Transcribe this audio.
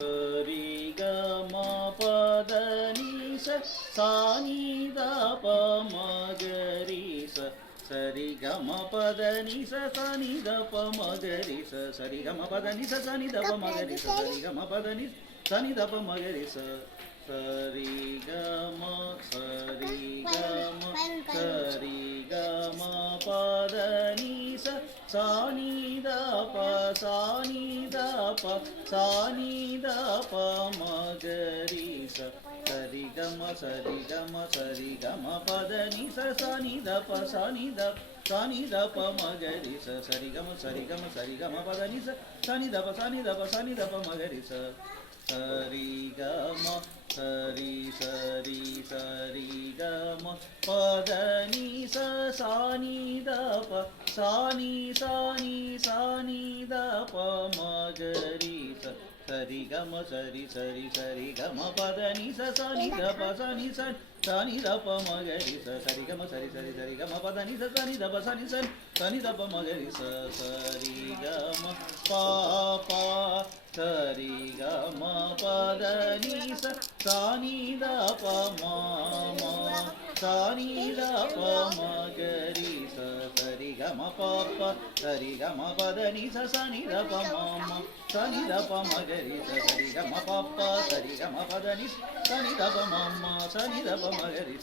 ரி க ம பத நீ சா நீ த ப ம க ரி சரி க ம பத நீ ச நீ த ப ம க ரி சரி க ம பத நீ ச நீ த ப ம க ரி சரி க ம பத நீ நீ த ப ம க ரி சரி க ம சரி க ம சரி க ம பத நீ சா நீ த ப சா நீ த ப சா நீ த ப ம க ரி சரி க ம சரி க ம சரி க ம பத நீ சா நீ த ப சா நீ த ப ம க ரி சரி க ம சரி க ம சரி க ம பத நீ சா நீ த ப சா நீ த ப சா நீ த ப ம க ரி சரி க ம சரி சரி சரி க ம பத நீ சா நீ த ப சா நீ சா நீ சா நீ த ப ம க ரி சரி க ம சரி சரி சரி க ம பத நீ சா நீ த ப சா நீ சா நீ த ப ம க ரி சரி க ம சரி சரி சரி க ம பத நீ சா நீ த ப சா நீ த ப ம க ரி சரி க ம ப ப சரி க ம பத நீ சா நீ த ப ம ம சா நீ த ப ம க ரி சரி க ம ப ப சரி க ம பத நீ சா நீ த ப ம ம சா நீ த ப ம க ரி சரி க ம ப ப சரி க ம பத நீ சா நீ த ப ம ம சா நீ த ப ம க ரி